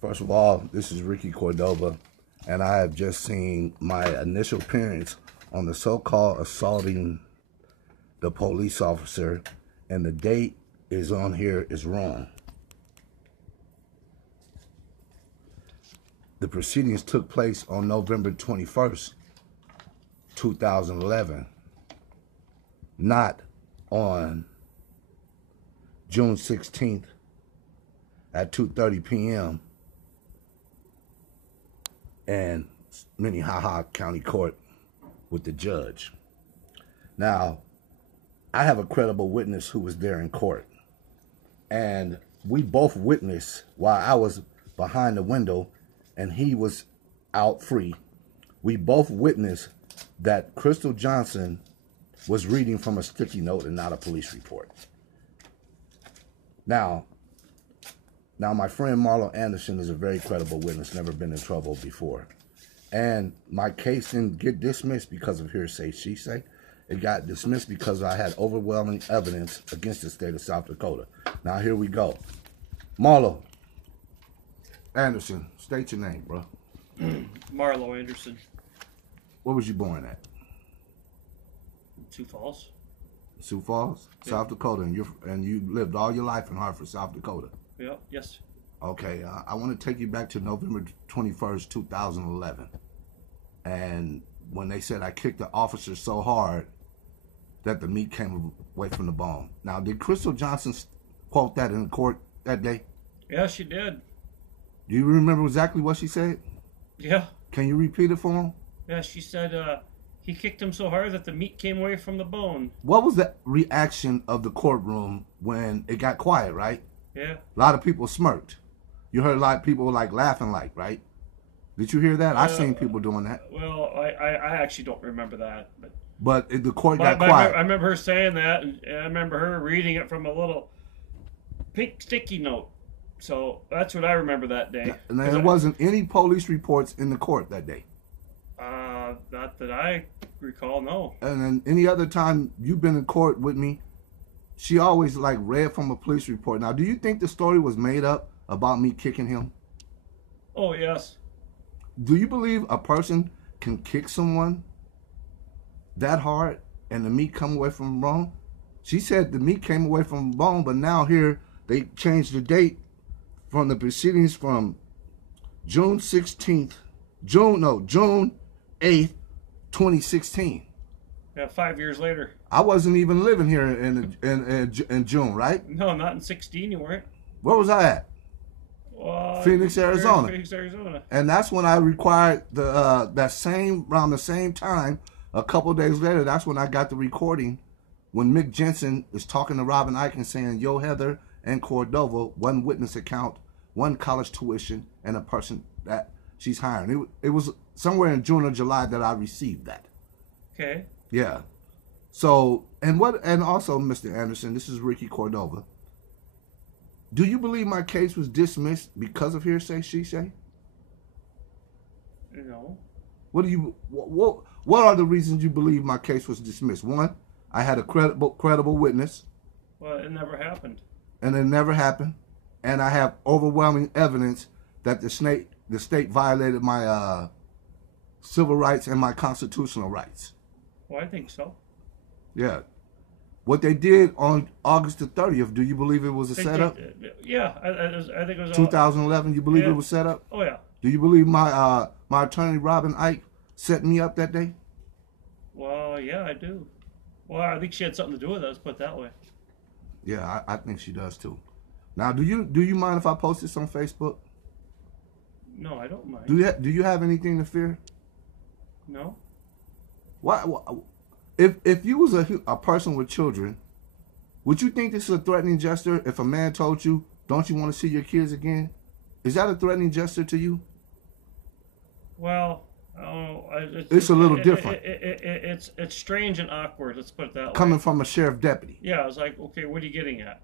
First of all, this is Ricky Cordova, and I have just seen my initial appearance on the so-called assaulting the police officer, and the date is on here is wrong. The proceedings took place on November 21st, 2011, not on June 16th at 2:30 p.m. and Minnehaha County Court with the judge. Now, I have a credible witness who was there in court, and we both witnessed while I was behind the window and he was out free. We both witnessed that Crystal Johnson was reading from a sticky note and not a police report. Now my friend Marlo Anderson is a very credible witness, never been in trouble before. And my case didn't get dismissed because of hearsay, she say. It got dismissed because I had overwhelming evidence against the state of South Dakota. Now here we go. Marlo Anderson, state your name, bro. Marlo Anderson. Where was you born at? Sioux Falls. Sioux Falls, yeah. South Dakota, and you lived all your life in Hartford, South Dakota. Yeah. Yes. Okay, I want to take you back to November 21st, 2011. And when they said I kicked the officer so hard that the meat came away from the bone. Now, did Crystal Johnson quote that in court that day? Yeah, she did. Do you remember exactly what she said? Yeah. Can you repeat it for him? Yeah, she said he kicked him so hard that the meat came away from the bone. What was the reaction of the courtroom when it got quiet, right? Yeah. A lot of people smirked. You heard a lot of people like laughing, right? Did you hear that? I've seen people doing that. Well, I actually don't remember that. But the court got quiet. I remember her saying that, and I remember her reading it from a little pink sticky note. So that's what I remember that day. And there wasn't any police reports in the court that day. Not that I recall, no. And then any other time you've been in court with me, she always like read from a police report. Now, do you think the story was made up about me kicking him? Oh, yes. Do you believe a person can kick someone that hard and the meat come away from the bone? She said the meat came away from the bone, but now here they changed the date from the proceedings from June 16th, June 8th, 2016. Yeah, 5 years later. I wasn't even living here in June, right? No, not in 16 you weren't. Where was I at? Phoenix, Arizona. Phoenix, Arizona. And that's when I required around the same time, a couple of days later, that's when I got the recording when Mick Jensen is talking to Robin Ike and saying, yo, Heather and Cordova, one witness account, one college tuition, and a person that she's hiring. It was somewhere in June or July that I received that. Okay. Yeah. So, and also, Mr. Anderson, this is Ricky Cordova. Do you believe my case was dismissed because of hearsay, she say? No. What are the reasons you believe my case was dismissed? One, I had a credible witness. Well, it never happened. And it never happened. And I have overwhelming evidence that the state violated my civil rights and my constitutional rights. Well, I think so. Yeah. What they did on August the 30th, do you believe it was a setup? Yeah, I think it was 2011, you believe it was set up? Oh, yeah. Do you believe my attorney, Robin Ike, set me up that day? Well, yeah, I do. Well, I think she had something to do with it, let's put it that way. Yeah, I think she does too. Now, do you mind if I post this on Facebook? No, I don't mind. Do you have anything to fear? No. Why if you was a person with children, would you think this is a threatening gesture if a man told you, don't you want to see your kids again? Is that a threatening gesture to you? Well, it's a little different. It's strange and awkward, let's put it that way. Coming from a sheriff deputy. Yeah, I was like, okay, what are you getting at?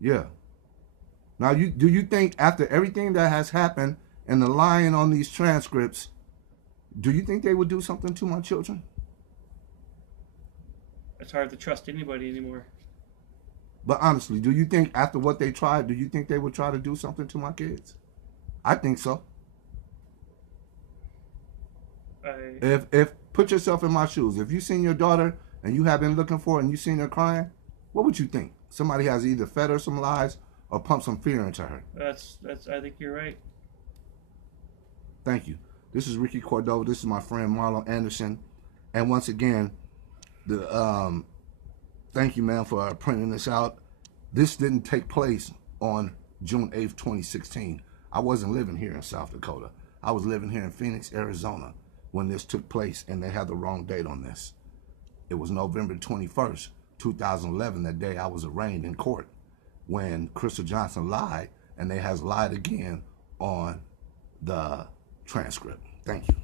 Yeah. Now, do you think after everything that has happened and the lying on these transcripts, do you think they would do something to my children? It's hard to trust anybody anymore. But honestly, do you think after what they tried, do you think they would try to do something to my kids? I think so. I If put yourself in my shoes. If you seen your daughter and you have been looking for her and you seen her crying, what would you think? Somebody has either fed her some lies or pumped some fear into her. that's I think you're right. Thank you. This is Ricky Cordova. This is my friend Marlon Anderson. And once again, the thank you, man, for printing this out. This didn't take place on June 8th, 2016. I wasn't living here in South Dakota. I was living here in Phoenix, Arizona when this took place, and they had the wrong date on this. It was November 21st, 2011, that day I was arraigned in court when Crystal Johnson lied, and they has lied again on the transcript. Thank you.